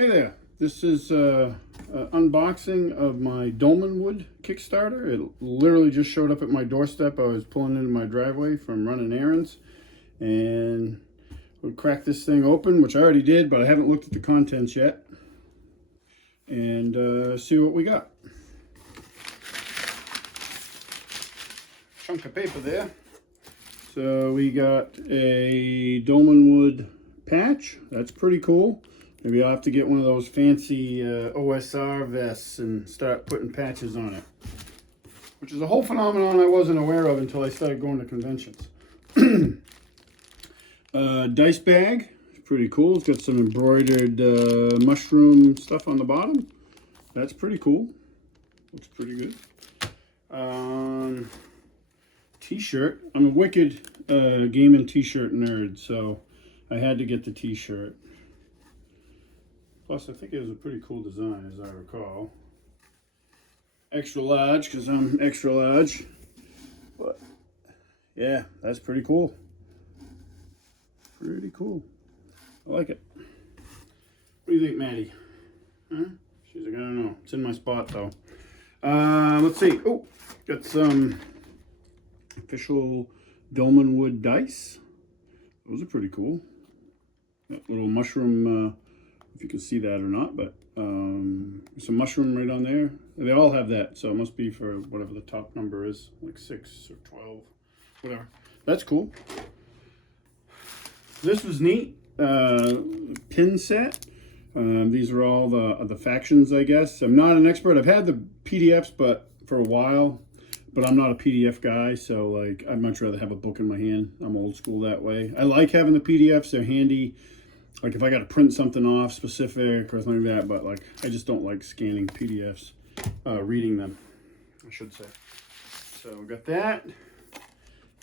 Hey there, this is unboxing of my Dolmenwood Kickstarter. It literally just showed up at my doorstep. I was pulling into my driveway from running errands, and we'll crack this thing open, which I already did, but I haven't looked at the contents yet, and see what we got. Chunk of paper there. So we got a Dolmenwood patch. That's pretty cool. Maybe I'll have to get one of those fancy OSR vests and start putting patches on it. Which is a whole phenomenon I wasn't aware of until I started going to conventions. Dice bag. It's pretty cool. It's got some embroidered mushroom stuff on the bottom. That's pretty cool. Looks pretty good. T-shirt. I'm a wicked gaming t-shirt nerd, so I had to get the t-shirt. Plus, I think it was a pretty cool design, as I recall. Extra large, because I'm extra large. But, yeah, that's pretty cool. Pretty cool. I like it. What do you think, Maddie? Huh? She's like, I don't know. It's in my spot, though. Let's see. Oh, got some official Dolmenwood dice. Those are pretty cool. That little mushroom... if you can see that or not, but some mushroom right on there. They all have that, so it must be for whatever the top number is, like 6 or 12, whatever. That's cool. This was neat. Pin set. These are all the factions, I guess. I'm not an expert. I've had the PDFs, but for a while, but I'm not a PDF guy, so like I'd much rather have a book in my hand. I'm old school that way. I like having the PDFs. They're handy. Like if I got to print something off specific or something like that, but like I just don't like scanning PDFs, reading them, I should say. So we got that.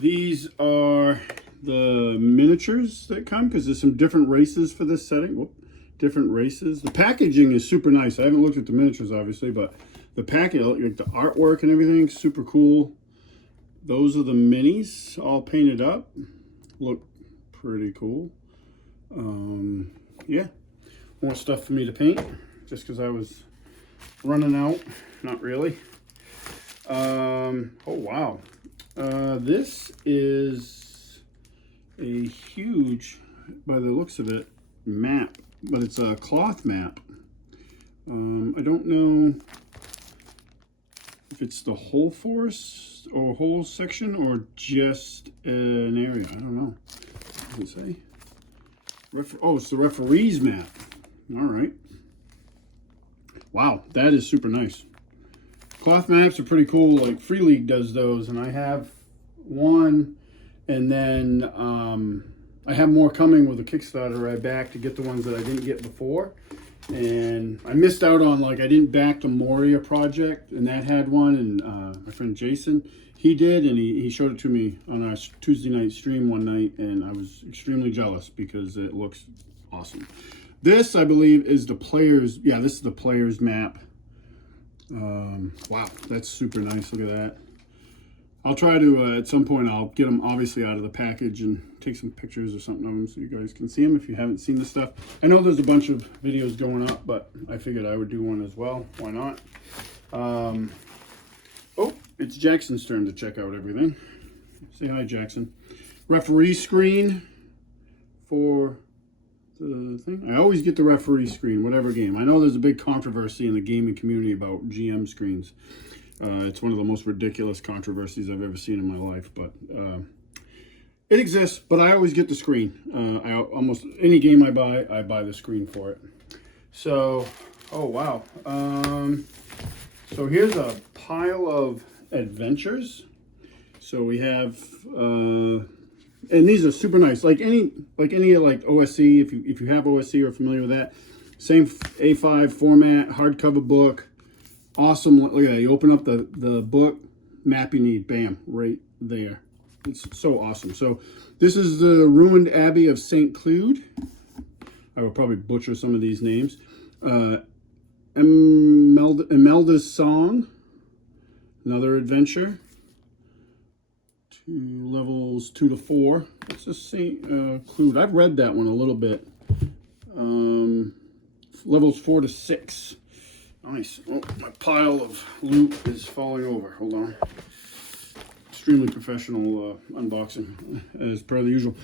These are the miniatures that come, because there's some different races for this setting. Whoop, different races. The packaging is super nice. I haven't looked at the miniatures obviously, but the package, like the artwork and everything, super cool. Those are the minis, all painted up. Look pretty cool. Yeah, more stuff for me to paint, just because I was running out. Not really. Oh wow, this is a huge, by the looks of it, map, but it's a cloth map. I don't know if it's the whole forest or whole section or just an area. I don't know. What does it say? Oh, it's the referees map. All right. Wow, that is super nice. Cloth maps are pretty cool. Like Free League does those, and I have one, and then I have more coming with a Kickstarter I backed to get the ones that I didn't get before. And I missed out on, like, I didn't back the Moria project, and that had one, and my friend Jason, he did, and he showed it to me on our Tuesday night stream one night, and I was extremely jealous because it looks awesome. This, I believe, is the players, yeah, this is the players map. Wow, that's super nice. Look at that. I'll try to, at some point, I'll get them obviously out of the package and take some pictures or something of them so you guys can see them if you haven't seen the stuff. I know there's a bunch of videos going up, but I figured I would do one as well. Why not? Oh, it's Jackson's turn to check out everything. Say hi, Jackson. Referee screen for the thing. I always get the referee screen, whatever game. I know there's a big controversy in the gaming community about GM screens. It's one of the most ridiculous controversies I've ever seen in my life, but it exists. But I always get the screen. I almost any game I buy the screen for it. So, oh wow. So here's a pile of adventures. So we have, and these are super nice. Like any like OSC, if you have OSC or are familiar with that, same A5 format, hardcover book. Awesome. Look at that. You open up the book, map you need, bam, right there. It's so awesome. So this is the Ruined Abbey of St. Cloud. I will probably butcher some of these names. Imelda's Song, another adventure. Levels 2 to 4. It's just St. Cloud. I've read that one a little bit. levels 4 to 6. Nice. Oh, my pile of loot is falling over. Hold on. Extremely professional unboxing, as per the usual.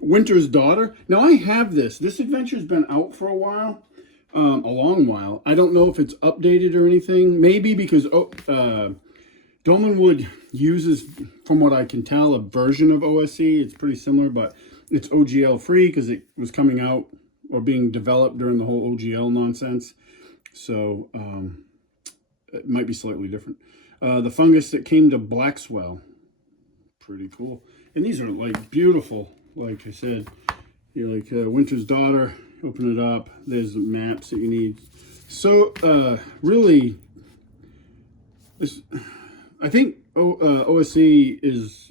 Winter's Daughter. Now, I have this. This adventure's been out for a while. A long while. I don't know if it's updated or anything. Maybe because Dolmenwood uses, from what I can tell, a version of OSE. It's pretty similar, but it's OGL free because it was coming out or being developed during the whole OGL nonsense. So it might be slightly different. The fungus that came to Blackswell. Pretty cool. And these are like beautiful. Like I said, you're like Winter's Daughter. Open it up. There's the maps that you need. So really, this, I think OSE is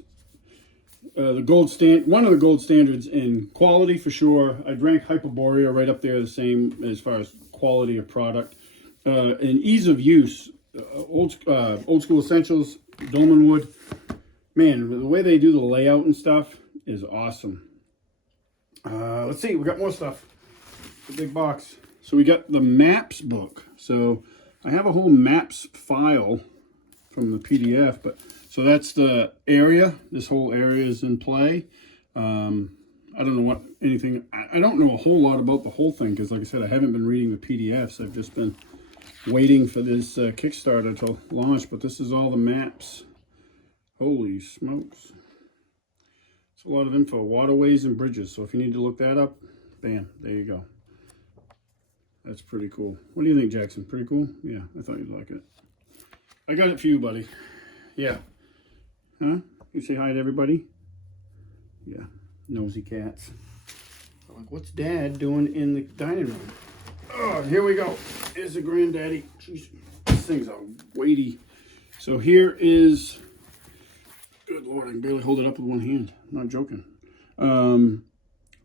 the one of the gold standards in quality for sure. I'd rank Hyperborea right up there, the same as far as quality of product and ease of use. Old school essentials, Dolmenwood. Man, the way they do the layout and stuff is awesome. Let's see, we got more stuff. The big box. So we got the maps book. So I have a whole maps file from the PDF, but so that's the area. This whole area is in play. I don't know I don't know a whole lot about the whole thing because, like I said, I haven't been reading the PDFs. I've just been waiting for this Kickstarter to launch, but this is all the maps. Holy smokes. It's a lot of info. Waterways and bridges. So if you need to look that up, bam, there you go. That's pretty cool. What do you think, Jackson? Pretty cool? Yeah, I thought you'd like it. I got it for you, buddy. Yeah. Huh? You say hi to everybody? Yeah. Nosy cats. I'm like, what's Dad doing in the dining room? Oh, here we go. Here's the granddaddy. Jeez, these things are weighty. So here is... Good Lord, I can barely hold it up with one hand. I'm not joking.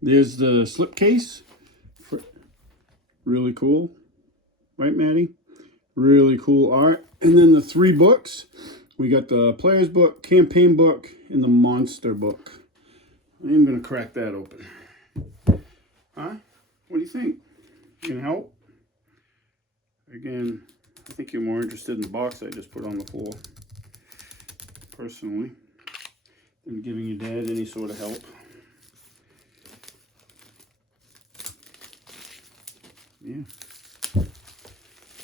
There's the slipcase. Really cool. Right, Maddie? Really cool art. And then the 3 books. We got the player's book, campaign book, and the monster book. I am going to crack that open. Huh? What do you think? Can help? Again, I think you're more interested in the box I just put on the floor. Personally. Than giving your dad any sort of help. Yeah.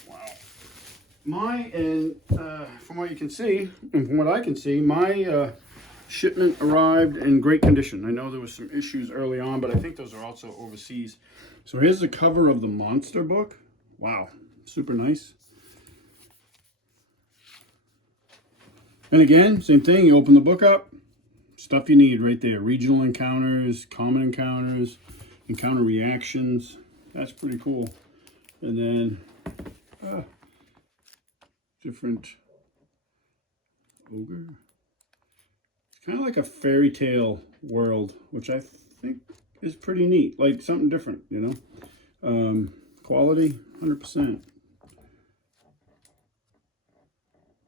Wow. From what you can see, and from what I can see, my shipment arrived in great condition. I know there was some issues early on, but I think those are also overseas. So here's the cover of the monster book. Wow, super nice. And again, same thing, you open the book up, stuff you need right there. Regional encounters, common encounters, encounter reactions. That's pretty cool. And then different ogre. It's kind of like a fairy tale world, which I think is pretty neat. Like something different, you know. Quality, 100%.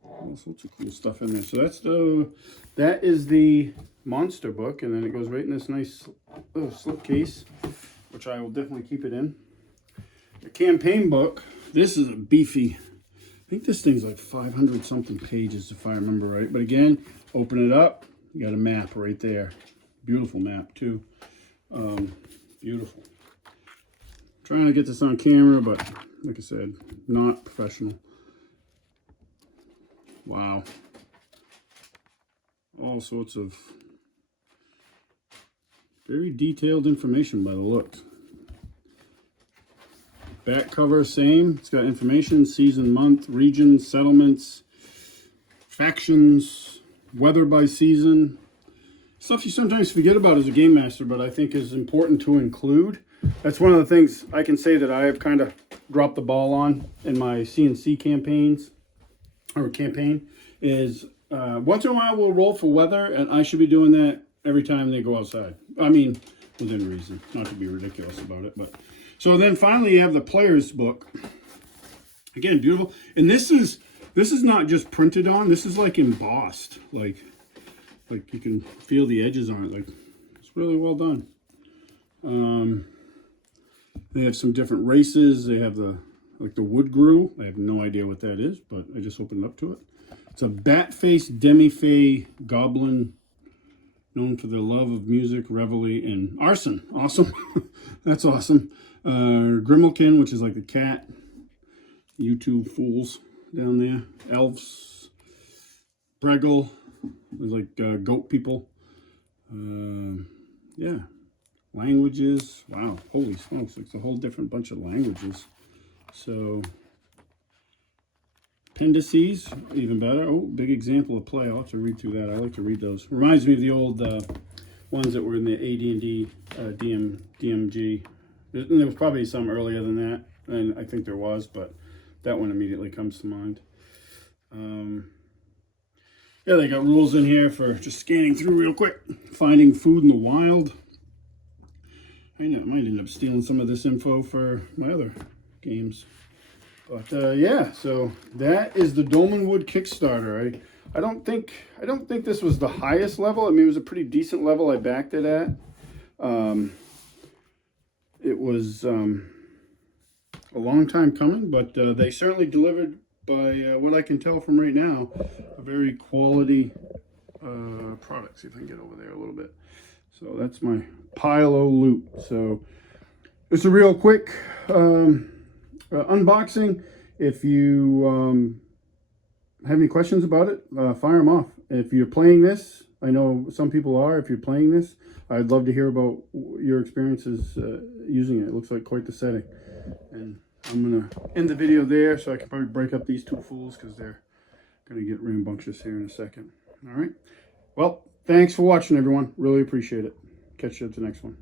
All sorts of cool stuff in there. So that is the monster book, and then it goes right in this nice little slipcase, which I will definitely keep it in. The campaign book, this is a beefy, I think this thing's like 500 something pages if I remember right. But again, open it up, you got a map right there. Beautiful map too. Beautiful. Trying to get this on camera, but like I said, not professional. Wow. All sorts of very detailed information by the looks. Back cover, same. It's got information, season, month, regions, settlements, factions, weather by season. Stuff you sometimes forget about as a game master, but I think is important to include. That's one of the things I can say that I have kind of dropped the ball on in my CNC campaigns, or campaign, is once in a while we'll roll for weather, and I should be doing that every time they go outside. I mean, within reason, not to be ridiculous about it, but... So then finally you have the player's book. Again, beautiful. And this is not just printed on, this is like embossed. Like you can feel the edges on it. Like, it's really well done. They have some different races. They have the wood grue. I have no idea what that is, but I just opened up to it. It's a bat-faced demi-fae goblin known for their love of music, reveille, and arson. Awesome. That's awesome. Grimalkin, which is like the cat. You two fools down there. Elves. Bregel. There's like goat people. Yeah. Languages. Wow. Holy smokes. It's a whole different bunch of languages. So, appendices, even better. Oh, big example of play. I'll have to read through that. I like to read those. Reminds me of the old ones that were in the AD&D DMG. There was probably some earlier than that, and I think there was, but that one immediately comes to mind. Yeah, they got rules in here for just scanning through real quick. Finding food in the wild. I know I might end up stealing some of this info for my other games. But yeah, so that is the Dolmenwood Kickstarter. I don't think this was the highest level. I mean, it was a pretty decent level I backed it at. It was a long time coming, but they certainly delivered by what I can tell from right now, a very quality product. See if I can get over there a little bit. So that's my pile of loot. So it's a real quick unboxing. If you have any questions about it, fire them off. If you're playing this, I know some people are. If you're playing this, I'd love to hear about your experiences using it. It looks like quite the setting. And I'm going to end the video there so I can probably break up these two fools because they're going to get rambunctious here in a second. All right. Well, thanks for watching, everyone. Really appreciate it. Catch you at the next one.